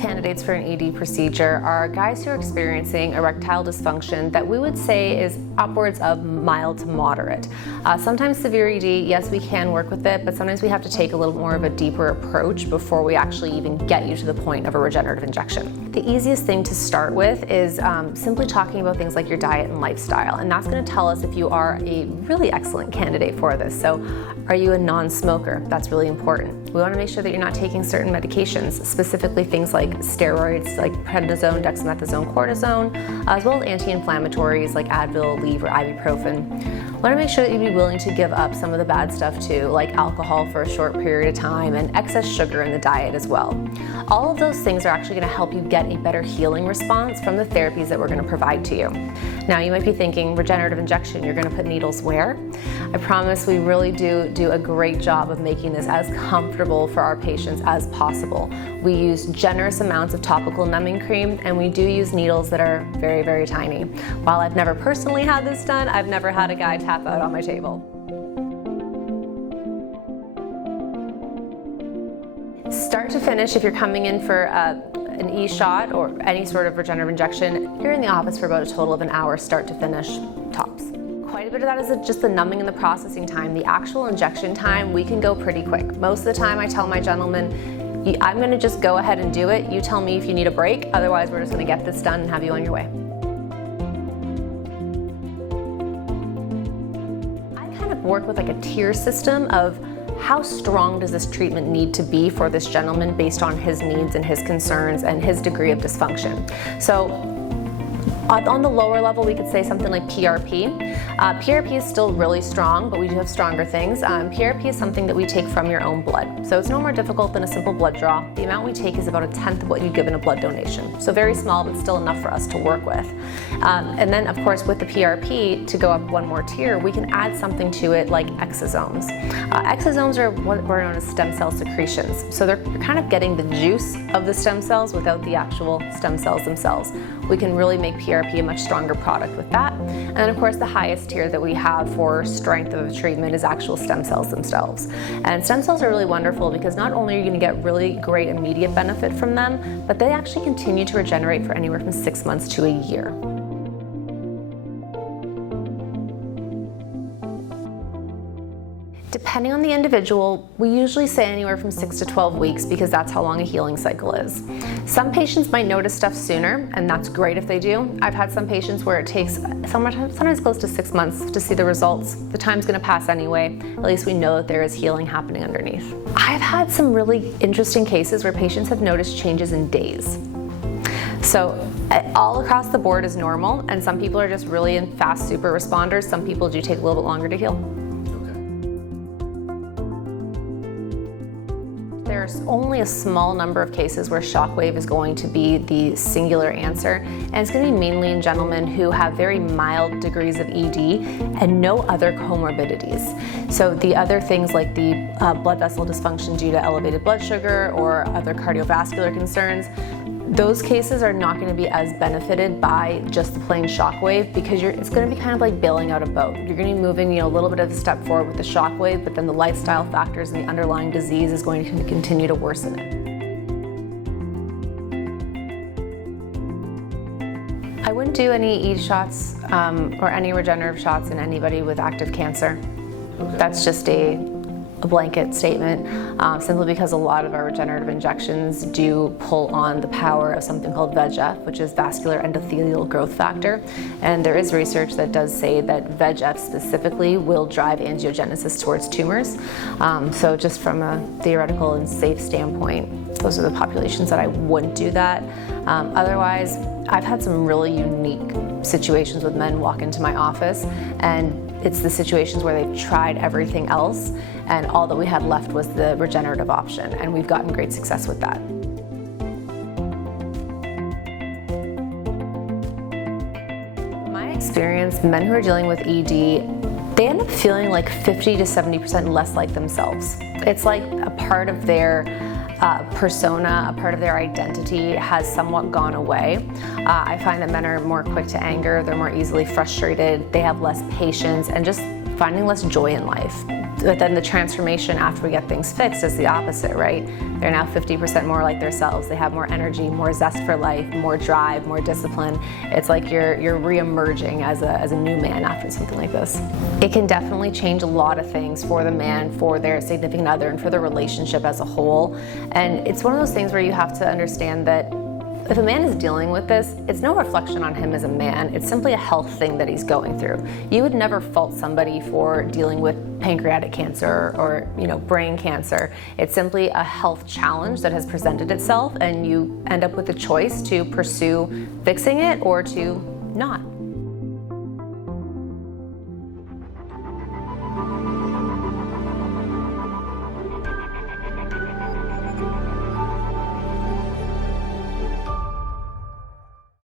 candidates for an ED procedure are guys who are experiencing erectile dysfunction that we would say is upwards of mild to moderate. Sometimes severe ED, yes, we can work with it, but sometimes we have to take a little more of a deeper approach before we actually even get you to the point of a regenerative injection. The easiest thing to start with is simply talking about things like your diet and lifestyle, and that's going to tell us if you are a really excellent candidate for this. So, are you a non-smoker? That's really important. We want to make sure that you're not taking certain medications, specifically things like steroids like prednisone, dexamethasone, cortisone, as well as anti-inflammatories like Advil, Aleve, or ibuprofen. We want to make sure that you'd be willing to give up some of the bad stuff too, like alcohol for a short period of time and excess sugar in the diet as well. All of those things are actually going to help you get a better healing response from the therapies that we're going to provide to you. Now you might be thinking, regenerative injection, you're going to put needles where? I promise we really do a great job of making this as comfortable for our patients as possible. We use generous amounts of topical numbing cream, and we do use needles that are very, very tiny. While I've never personally had this done, I've never had a guy tap out on my table. Start to finish, if you're coming in for an E-shot or any sort of regenerative injection, you're in the office for about a total of an hour, start to finish, tops. Quite a bit of that is just the numbing and the processing time. The actual injection time, we can go pretty quick. Most of the time I tell my gentlemen, I'm going to just go ahead and do it. You tell me if you need a break, otherwise we're just going to get this done and have you on your way. I kind of work with like a tier system of how strong does this treatment need to be for this gentleman based on his needs and his concerns and his degree of dysfunction. So on the lower level, we could say something like PRP. PRP is still really strong, but we do have stronger things. PRP is something that we take from your own blood. So it's no more difficult than a simple blood draw. The amount we take is about 1/10 of what you'd give in a blood donation. So very small, but still enough for us to work with. And then of course with the PRP, to go up one more tier, we can add something to it like exosomes. Exosomes are what are known as stem cell secretions. So they're kind of getting the juice of the stem cells without the actual stem cells themselves. We can really make PRP a much stronger product with that. And then of course the highest tier that we have for strength of a treatment is actual stem cells themselves. And stem cells are really wonderful because not only are you going to get really great immediate benefit from them, but they actually continue to regenerate for anywhere from 6 months to a year. Depending on the individual, we usually say anywhere from 6 to 12 weeks because that's how long a healing cycle is. Some patients might notice stuff sooner, and that's great if they do. I've had some patients where it takes sometimes close to 6 months to see the results. The time's going to pass anyway. At least we know that there is healing happening underneath. I've had some really interesting cases where patients have noticed changes in days. So all across the board is normal, and some people are just really fast super responders. Some people do take a little bit longer to heal. There's only a small number of cases where Shockwave is going to be the singular answer, and it's going to be mainly in gentlemen who have very mild degrees of ED and no other comorbidities. So the other things like the blood vessel dysfunction due to elevated blood sugar or other cardiovascular concerns, those cases are not going to be as benefited by just the plain Shockwave because it's going to be kind of like bailing out a boat. You're going to be moving, a little bit of a step forward with the Shockwave, but then the lifestyle factors and the underlying disease is going to continue to worsen it. I wouldn't do any ED shots or any regenerative shots in anybody with active cancer. Okay. That's just a blanket statement, simply because a lot of our regenerative injections do pull on the power of something called VEGF, which is vascular endothelial growth factor. And there is research that does say that VEGF specifically will drive angiogenesis towards tumors. So just from a theoretical and safe standpoint, those are the populations that I wouldn't do that. Otherwise, I've had some really unique situations with men walk into my office, and it's the situations where they've tried everything else and all that we had left was the regenerative option, and we've gotten great success with that. In my experience, men who are dealing with ED, they end up feeling like 50 to 70% less like themselves. It's like a part of their persona, a part of their identity has somewhat gone away. I find that men are more quick to anger, they're more easily frustrated, they have less patience, and just finding less joy in life. But then the transformation after we get things fixed is the opposite, right? They're now 50% more like themselves. They have more energy, more zest for life, more drive, more discipline. It's like you're re-emerging as a new man after something like this. It can definitely change a lot of things for the man, for their significant other, and for the relationship as a whole. And it's one of those things where you have to understand that if a man is dealing with this, it's no reflection on him as a man. It's simply a health thing that he's going through. You would never fault somebody for dealing with pancreatic cancer or brain cancer. It's simply a health challenge that has presented itself, and you end up with a choice to pursue fixing it or to not.